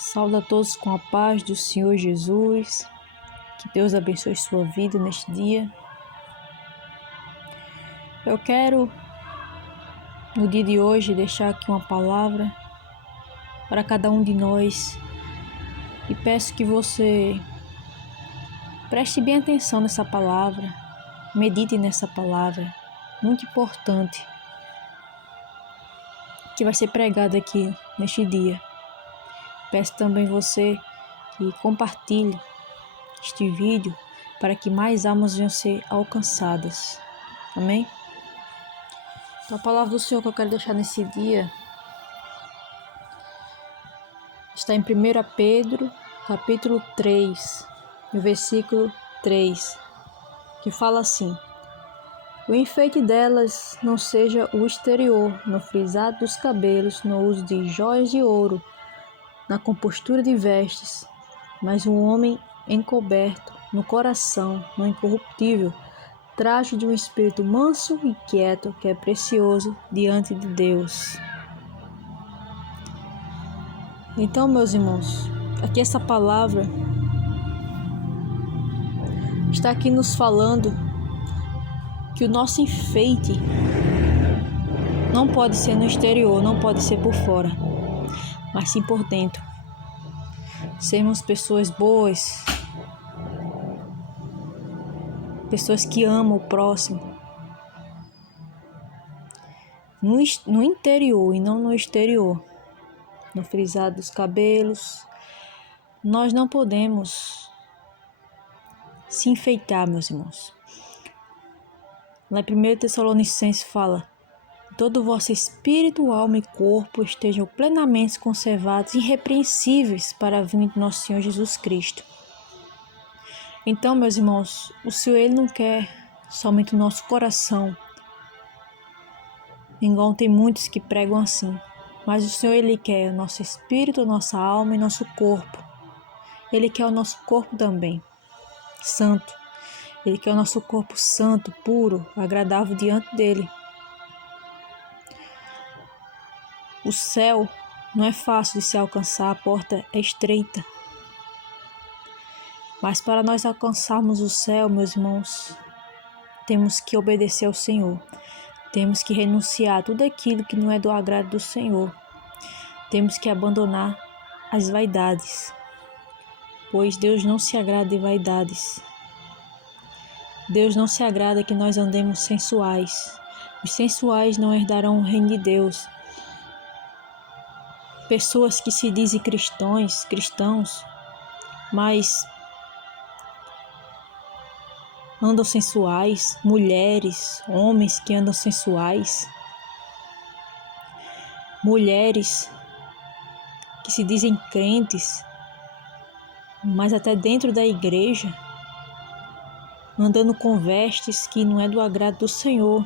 Saúde a todos com a paz do Senhor Jesus. Que Deus abençoe sua vida neste dia. Eu quero, no dia de hoje, deixar aqui uma palavra para cada um de nós e peço que você preste bem atenção nessa palavra, medite nessa palavra, muito importante, que vai ser pregada aqui neste dia. Peço também você que compartilhe este vídeo para que mais almas venham ser alcançadas. Amém? Então, a palavra do Senhor que eu quero deixar nesse dia está em 1 Pedro, capítulo 3, no versículo 3, que fala assim: o enfeite delas não seja o exterior, no frisado dos cabelos, no uso de jóias de ouro, na compostura de vestes, mas um homem encoberto no coração, no incorruptível, traje de um espírito manso e quieto, que é precioso diante de Deus. Então, meus irmãos, aqui essa palavra está aqui nos falando que o nosso enfeite não pode ser no exterior, não pode ser por fora, mas sim por dentro. Sermos pessoas boas, pessoas que amam o próximo, no interior e não no exterior, no frisado dos cabelos. Nós não podemos se enfeitar, meus irmãos. Lá em 1 Tessalonicenses fala: todo o vosso espírito, alma e corpo estejam plenamente conservados, irrepreensíveis para a vinda de nosso Senhor Jesus Cristo. Então, meus irmãos, o Senhor Ele não quer somente o nosso coração, igual tem muitos que pregam assim, mas o Senhor Ele quer o nosso espírito, a nossa alma e nosso corpo. Ele quer o nosso corpo também, santo. Ele quer o nosso corpo santo, puro, agradável diante dele. O céu não é fácil de se alcançar, a porta é estreita. Mas para nós alcançarmos o céu, meus irmãos, temos que obedecer ao Senhor. Temos que renunciar a tudo aquilo que não é do agrado do Senhor. Temos que abandonar as vaidades, pois Deus não se agrada de vaidades. Deus não se agrada que nós andemos sensuais. Os sensuais não herdarão o reino de Deus. Pessoas que se dizem cristãos, mas andam sensuais, mulheres, homens que andam sensuais, mulheres que se dizem crentes, mas até dentro da igreja, andando com vestes que não é do agrado do Senhor,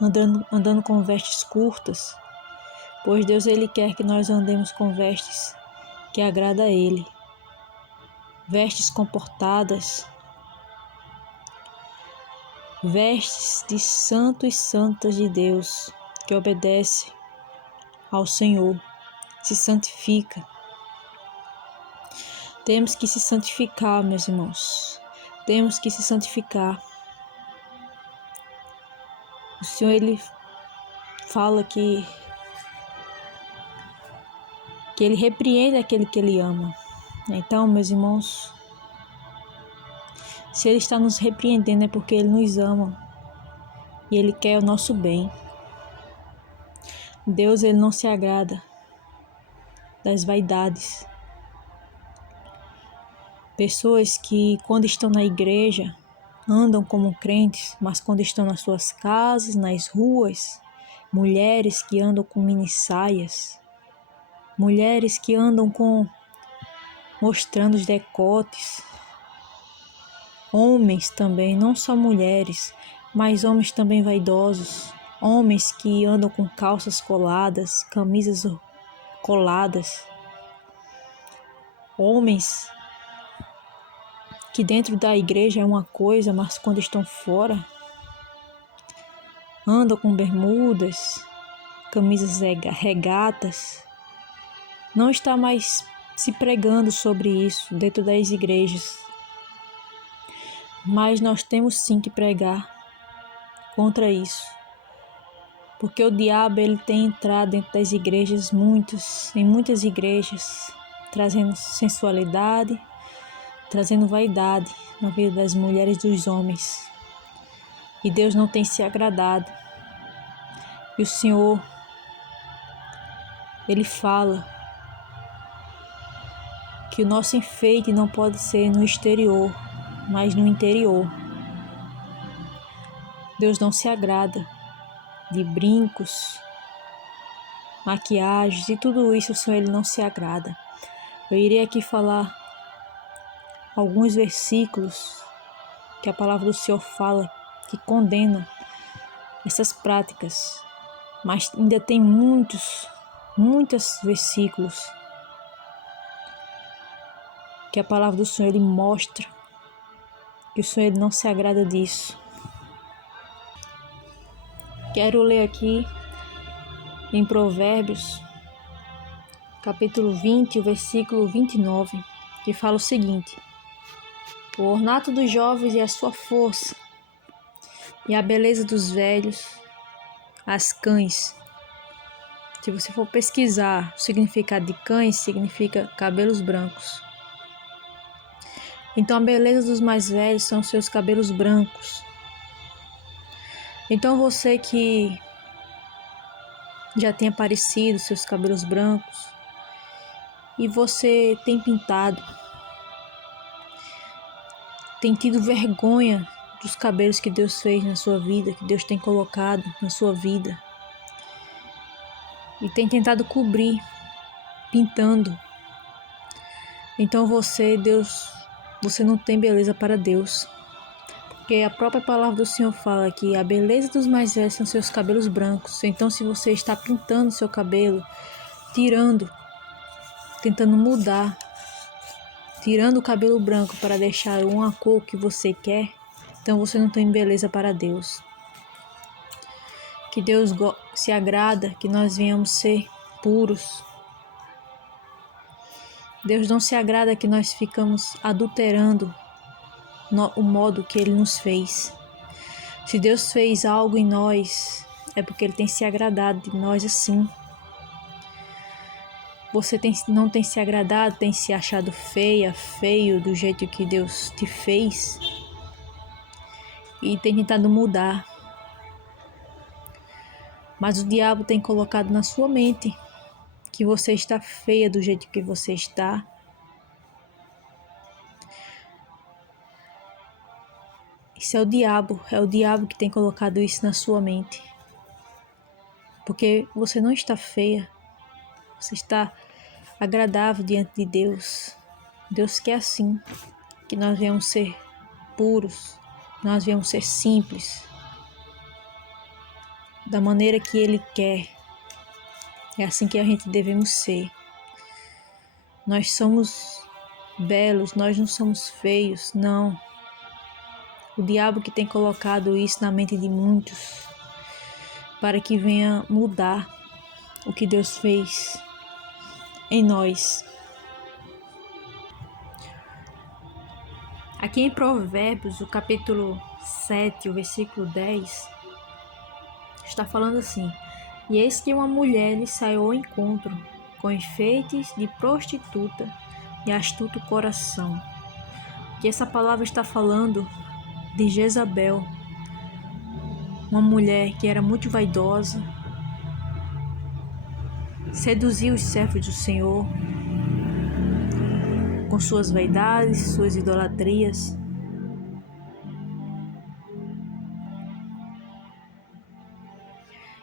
andando com vestes curtas, pois Deus Ele quer que nós andemos com vestes que agrada a Ele, vestes comportadas, vestes de santos e santas de Deus, que obedece ao Senhor, se santifica. Temos que se santificar, meus irmãos. Temos que se santificar. O Senhor, Ele fala que Ele repreende aquele que Ele ama. Então, meus irmãos, se Ele está nos repreendendo é porque Ele nos ama e Ele quer o nosso bem. Deus, Ele não se agrada das vaidades. Pessoas que, quando estão na igreja, andam como crentes, mas quando estão nas suas casas, nas ruas, mulheres que andam com mini saias, mulheres que andam mostrando os decotes, homens também, não só mulheres, mas homens também vaidosos, homens que andam com calças coladas, camisas coladas, homens que dentro da igreja é uma coisa, mas quando estão fora, andam com bermudas, camisas regatas, não está mais se pregando sobre isso dentro das igrejas. Mas nós temos sim que pregar contra isso. Porque o diabo ele tem entrado dentro das igrejas, em muitas igrejas, trazendo sensualidade, trazendo vaidade na vida das mulheres e dos homens. E Deus não tem se agradado. E o Senhor, Ele fala que o nosso enfeite não pode ser no exterior, mas no interior. Deus não se agrada de brincos, maquiagens e tudo isso, o Senhor Ele não se agrada. Eu irei aqui falar alguns versículos que a palavra do Senhor fala, que condena essas práticas, mas ainda tem muitos versículos que a palavra do Senhor Ele mostra que o Senhor Ele não se agrada disso. Quero ler aqui em Provérbios, capítulo 20, o versículo 29, que fala o seguinte: o ornato dos jovens é a sua força, e a beleza dos velhos, as cães. Se você for pesquisar o significado de cães, significa cabelos brancos. Então a beleza dos mais velhos são seus cabelos brancos. Então você que já tem aparecido seus cabelos brancos e você tem pintado, tem tido vergonha dos cabelos que Deus fez na sua vida, que Deus tem colocado na sua vida, e tem tentado cobrir, pintando. Então você não tem beleza para Deus. Porque a própria palavra do Senhor fala que a beleza dos mais velhos são seus cabelos brancos. Então se você está pintando seu cabelo, tentando mudar, tirando o cabelo branco para deixar uma cor que você quer, então você não tem beleza para Deus. Que Deus se agrada que nós venhamos ser puros. Deus não se agrada que nós ficamos adulterando o modo que Ele nos fez. Se Deus fez algo em nós, é porque Ele tem se agradado de nós assim. Você não tem se agradado, tem se achado feio do jeito que Deus te fez e tem tentado mudar. Mas o diabo tem colocado na sua mente que você está feia do jeito que você está. Isso é o diabo que tem colocado isso na sua mente. Porque você não está feia, você está agradável diante de Deus. Deus quer assim, que nós venhamos ser puros, nós venhamos ser simples, da maneira que Ele quer. É assim que a gente devemos ser. Nós somos belos, nós não somos feios, não. O diabo que tem colocado isso na mente de muitos, para que venha mudar o que Deus fez em nós. Aqui em Provérbios, o capítulo 7, o versículo 10, está falando assim: e eis que uma mulher lhe saiu ao encontro, com enfeites de prostituta e astuto coração. Que essa palavra está falando de Jezabel, uma mulher que era muito vaidosa, seduziu os servos do Senhor com suas vaidades, suas idolatrias.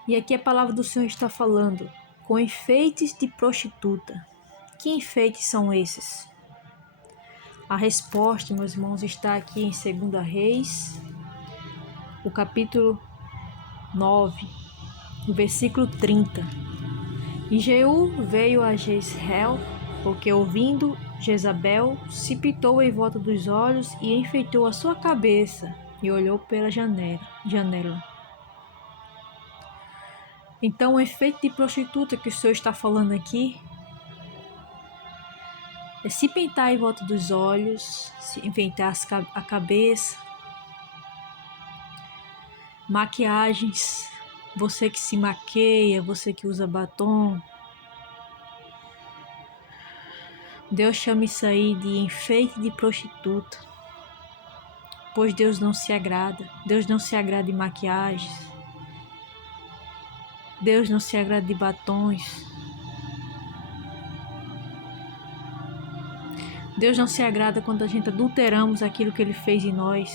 E aqui a palavra do Senhor está falando com enfeites de prostituta. Que enfeites são esses? A resposta, meus irmãos, está aqui em 2 Reis, o capítulo 9, o versículo 30. E Jeú veio a Jezreel, porque ouvindo Jezabel, se pitou em volta dos olhos e enfeitou a sua cabeça e olhou pela janela. Então o efeito de prostituta que o Senhor está falando aqui É se pintar em volta dos olhos, se enfeitar a cabeça, maquiagens, você que se maqueia, você que usa batom. Deus chama isso aí de enfeite de prostituta, pois Deus não se agrada. Deus não se agrada de maquiagens. Deus não se agrada de batons. Deus não se agrada quando a gente adulteramos aquilo que Ele fez em nós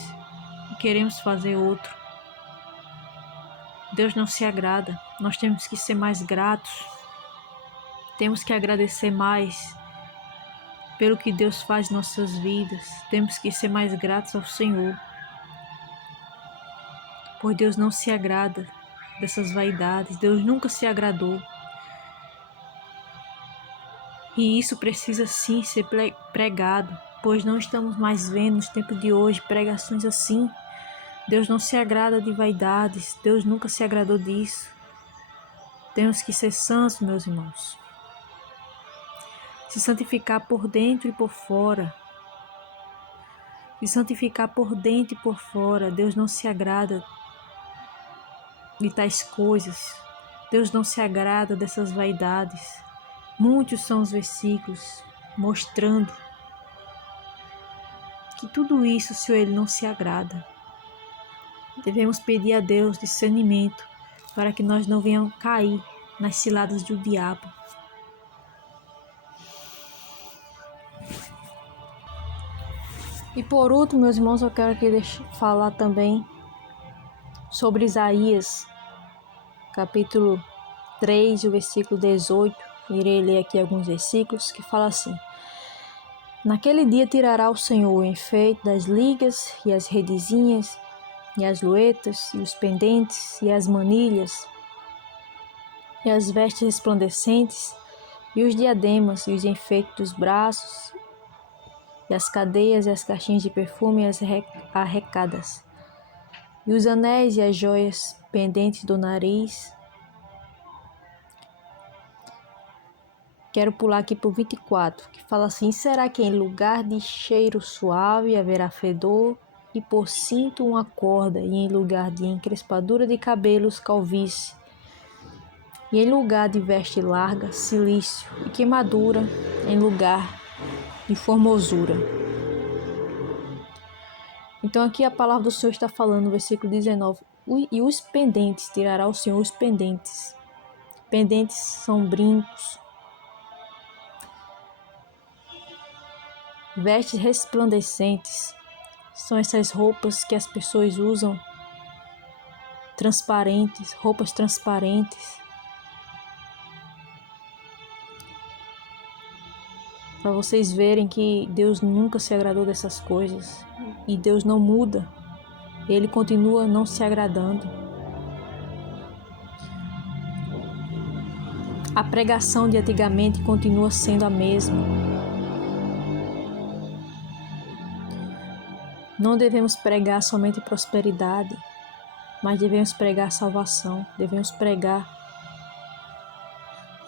e queremos fazer outro. Deus não se agrada. Nós temos que ser mais gratos. Temos que agradecer mais pelo que Deus faz em nossas vidas. Temos que ser mais gratos ao Senhor. Pois Deus não se agrada dessas vaidades. Deus nunca se agradou. E isso precisa sim ser pregado, pois não estamos mais vendo nos tempos de hoje pregações assim. Deus não se agrada de vaidades. Deus nunca se agradou disso. Temos que ser santos, meus irmãos. Se santificar por dentro e por fora. Se santificar por dentro e por fora. Deus não se agrada de tais coisas. Deus não se agrada dessas vaidades. Muitos são os versículos mostrando que tudo isso o Senhor Ele não se agrada. Devemos pedir a Deus discernimento para que nós não venhamos cair nas ciladas do diabo. E por último, meus irmãos, eu quero aqui falar também sobre Isaías, capítulo 3, o versículo 18. Irei ler aqui alguns versículos que fala assim: Naquele dia tirará o Senhor o enfeite das ligas e as redezinhas, e as luetas, e os pendentes, e as manilhas, e as vestes resplandecentes, e os diademas, e os enfeites dos braços, e as cadeias, e as caixinhas de perfume, e as arrecadas, e os anéis e as joias pendentes do nariz. Quero pular aqui para o 24, que fala assim: será que em lugar de cheiro suave haverá fedor, e por cinto uma corda, e em lugar de encrespadura de cabelos, calvície, e em lugar de veste larga, cilício, e queimadura, em lugar de formosura. Então aqui a palavra do Senhor está falando no versículo 19: e os pendentes, tirará o Senhor os pendentes. Pendentes são brincos, vestes resplandecentes, são essas roupas que as pessoas usam, transparentes, roupas transparentes, para vocês verem que Deus nunca se agradou dessas coisas, e Deus não muda, Ele continua não se agradando. A pregação de antigamente continua sendo a mesma. Não devemos pregar somente prosperidade, mas devemos pregar salvação. Devemos pregar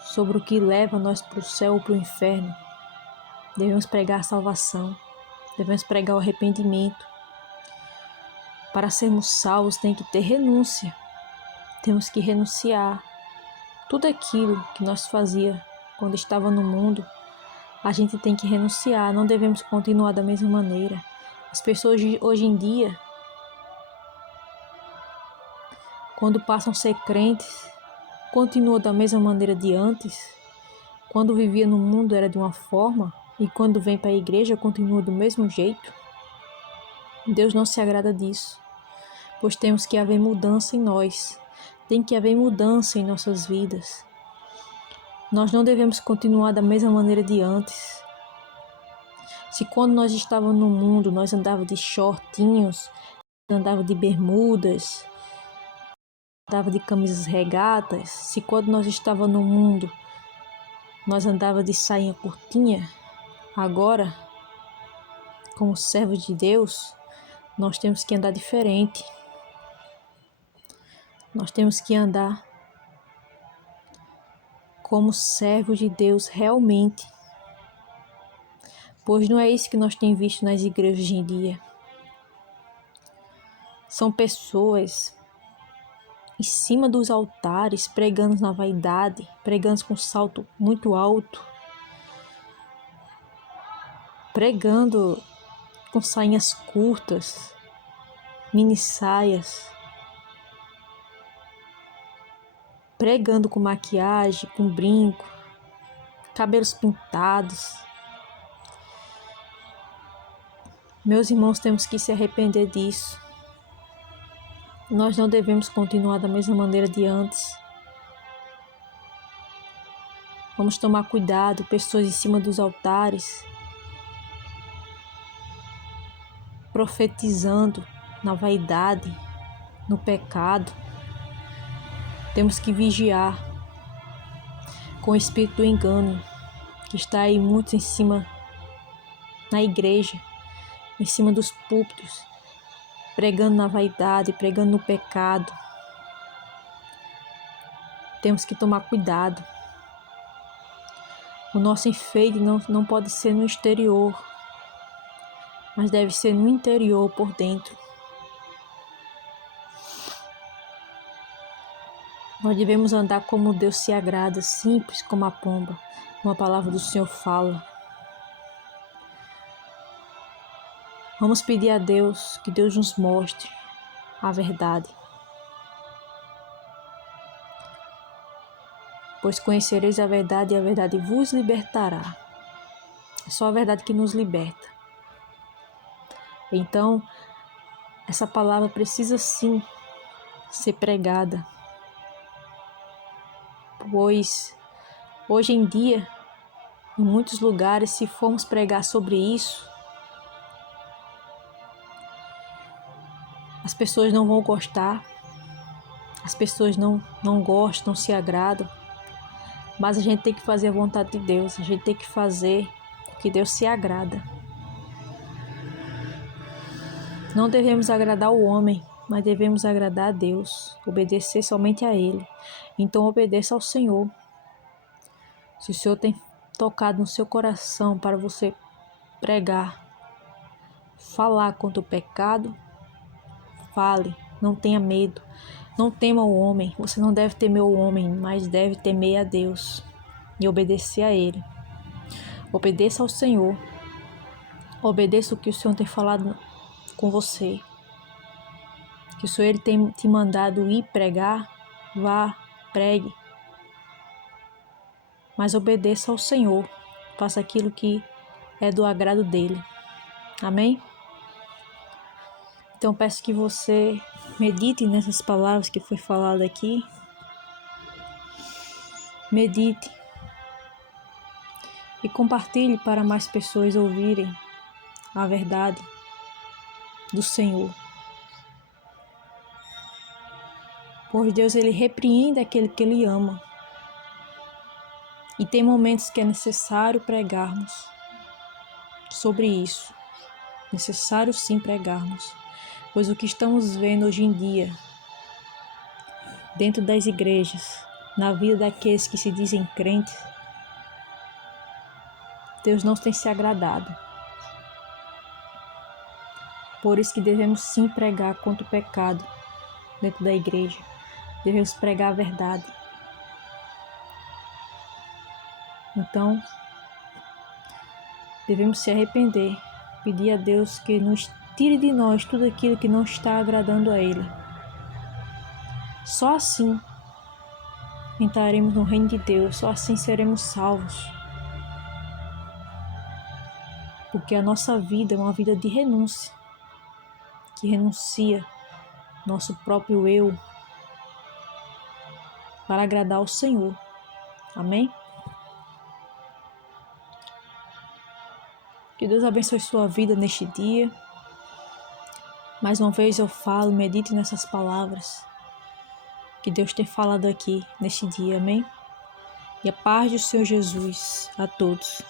sobre o que leva nós para o céu ou para o inferno. Devemos pregar salvação. Devemos pregar o arrependimento. Para sermos salvos tem que ter renúncia. Temos que renunciar. Tudo aquilo que nós fazia quando estava no mundo, a gente tem que renunciar. Não devemos continuar da mesma maneira. As pessoas hoje em dia, quando passam a ser crentes, continuam da mesma maneira de antes. Quando vivia no mundo era de uma forma, e quando vem para a igreja continua do mesmo jeito. Deus não se agrada disso, pois temos que haver mudança em nós. Tem que haver mudança em nossas vidas. Nós não devemos continuar da mesma maneira de antes. Se quando nós estávamos no mundo, nós andávamos de shortinhos, andávamos de bermudas, andava de camisas regatas, se quando nós estávamos no mundo, nós andava de sainha curtinha, agora, como servos de Deus, nós temos que andar diferente. Nós temos que andar como servos de Deus realmente. Pois não é isso que nós temos visto nas igrejas hoje em dia. São pessoas em cima dos altares, pregando na vaidade, pregando com salto muito alto, pregando com sainhas curtas, mini saias, pregando com maquiagem, com brinco, cabelos pintados. Meus irmãos, temos que se arrepender disso. Nós não devemos continuar da mesma maneira de antes. Vamos tomar cuidado, pessoas em cima dos altares, profetizando na vaidade, no pecado. Temos que vigiar com o espírito do engano, que está aí muito em cima na igreja, em cima dos púlpitos, pregando na vaidade, pregando no pecado. Temos que tomar cuidado. O nosso enfeite não pode ser no exterior, mas deve ser no interior, por dentro. Nós devemos andar como Deus se agrada, simples como a pomba, como a palavra do Senhor fala. Vamos pedir a Deus que Deus nos mostre a verdade. Pois conhecereis a verdade e a verdade vos libertará. É só a verdade que nos liberta. Então, essa palavra precisa sim ser pregada. Pois hoje em dia, em muitos lugares, se formos pregar sobre isso, as pessoas não vão gostar, as pessoas não gostam, não se agradam, mas a gente tem que fazer a vontade de Deus, a gente tem que fazer o que Deus se agrada. Não devemos agradar o homem, mas devemos agradar a Deus, obedecer somente a Ele. Então obedeça ao Senhor. Se o Senhor tem tocado no seu coração para você pregar, falar contra o pecado, fale, não tenha medo, não tema o homem. Você não deve temer o homem, mas deve temer a Deus e obedecer a Ele. Obedeça ao Senhor, obedeça o que o Senhor tem falado com você. Que o Senhor Ele tem te mandado ir pregar, vá, pregue. Mas obedeça ao Senhor, faça aquilo que é do agrado dEle. Amém? Então peço que você medite nessas palavras que foi falado aqui. Medite e compartilhe para mais pessoas ouvirem a verdade do Senhor. Pois Deus, Ele repreende aquele que Ele ama. E tem momentos que é necessário pregarmos sobre isso. Necessário sim pregarmos. Pois o que estamos vendo hoje em dia, dentro das igrejas, na vida daqueles que se dizem crentes, Deus não tem se agradado. Por isso que devemos sim pregar contra o pecado dentro da igreja. Devemos pregar a verdade. Então, devemos se arrepender, pedir a Deus que nos tire de nós tudo aquilo que não está agradando a Ele. Só assim entraremos no reino de Deus, só assim seremos salvos. Porque a nossa vida é uma vida de renúncia, que renuncia nosso próprio eu para agradar ao Senhor. Amém? Que Deus abençoe sua vida neste dia. Mais uma vez eu falo, medite nessas palavras que Deus tem falado aqui neste dia. Amém? E a paz do Senhor Jesus a todos.